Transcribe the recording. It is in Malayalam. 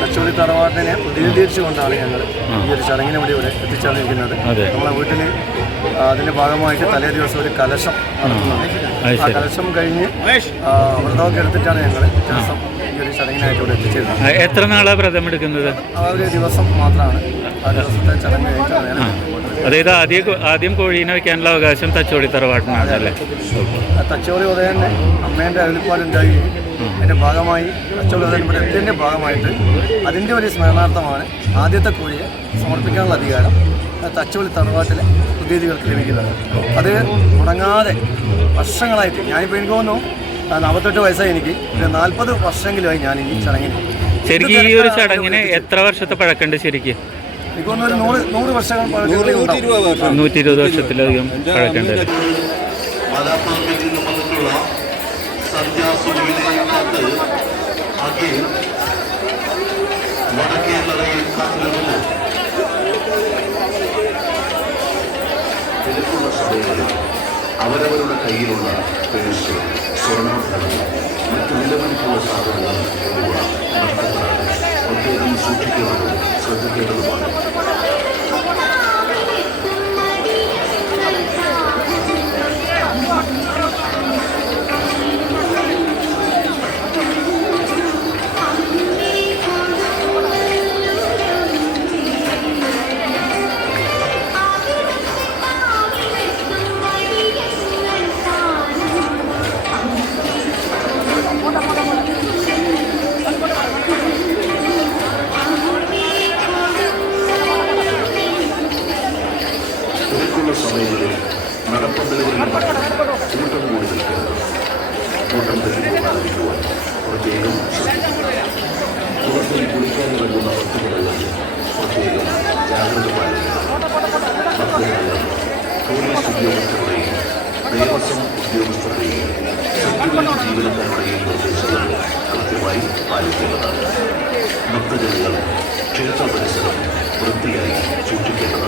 തച്ചോളി തറവാട്ടിനെ പ്രതിനിധീകരിച്ചുകൊണ്ടാണ് ഞങ്ങൾ ഈ ഒരു ചടങ്ങിന് വേണ്ടി ഇവിടെ എത്തിച്ചേർന്നിരിക്കുന്നത്. നമ്മളെ വീട്ടിൽ അതിൻ്റെ ഭാഗമായിട്ട് തലേ ദിവസം ഒരു കലശം നടത്തുന്നതാണ്. ആ കലശം കഴിഞ്ഞ് വ്രതമൊക്കെ എടുത്തിട്ടാണ് ഞങ്ങൾ ദിവസം ഈ ഒരു ചടങ്ങിനായിട്ട് ഇവിടെ എത്തിച്ചേരുന്നത്. എത്ര നാളാണ് വ്രതം എടുക്കുന്നത്? ആ ഒരു ദിവസം മാത്രമാണ്. ആ ദിവസത്തെ ചടങ്ങ് കഴിഞ്ഞിട്ടാണ്. അതായത് ആദ്യം കോഴീനെ വയ്ക്കാനുള്ള അവകാശം തച്ചോളി തറവാട്ടിനാണ് അല്ലേ? തച്ചോളി ഉദയൻ്റെ അമ്മേൻ്റെ അകലിപ്പാടുണ്ടായി. അതിൻ്റെ ഭാഗമായി തച്ചോളി ഉദയൻ ഇവിടെ എത്തിയതിൻ്റെ ഭാഗമായിട്ട് അതിൻ്റെ ഒരു സ്മരണാർത്ഥമാണ് ആദ്യത്തെ കോഴിയെ സമർപ്പിക്കാനുള്ള അധികാരം തച്ചോളി തറവാട്ടിലെ പ്രതിനിധികൾക്ക് ലഭിക്കുന്നത്. അത് മുടങ്ങാതെ വർഷങ്ങളായിട്ട്, ഞാനിപ്പോൾ എനിക്ക് തോന്നുന്നു 48 വയസ്സായി, എനിക്ക് 40 വർഷമെങ്കിലുമായി ഞാൻ ഈ ചടങ്ങിന്. ശരിക്കും ഈ ഒരു ചടങ്ങിന് എത്ര വർഷത്തെ പഴക്കമുണ്ട്? ശരിക്കും എനിക്ക് തോന്നുന്നു ഒരു 100 വർഷങ്ങൾ പഴക്കം, 120 വർഷത്തിലധികം പഴക്കമുണ്ട്. അവരവരുടെ കയ്യിലുള്ള പേഴ്സ്, സ്വർണ്ണാഭരണങ്ങൾ, മറ്റു നിലവിലുള്ള സാധനങ്ങൾ എന്നിവ നഷ്ടപ്പെടാതെ പ്രത്യേകം സൂക്ഷിക്കേണ്ടതും ശ്രദ്ധിക്കേണ്ടതുമാണ്. സമയങ്ങളിൽ നടപ്പന്തലുകളിൽ കൂട്ടം കൂടി നിൽക്കുന്നത് കൂട്ടം തെറ്റിപ്പോകാതിരിക്കുവാൻ പ്രത്യേകം ശ്രദ്ധിക്കുക. കുളത്തിൽ കുളിക്കാനിറങ്ങുന്ന ഭക്തജനങ്ങൾ പ്രത്യേകം ജാഗ്രത പാലിക്കുക. ഭക്തജനങ്ങൾ പോലീസ് ഉദ്യോഗസ്ഥരുടെയും ദേവസ്വം ഉദ്യോഗസ്ഥരുടെയും സെക്യൂരിറ്റി ജീവനക്കാരുടെയും നിർദ്ദേശങ്ങൾ കൃത്യമായി പാലിക്കേണ്ടതാണ്. ഭക്തജനങ്ങൾ ക്ഷേത്ര പരിസരം വൃത്തിയായി സൂക്ഷിക്കേണ്ടതാണ്.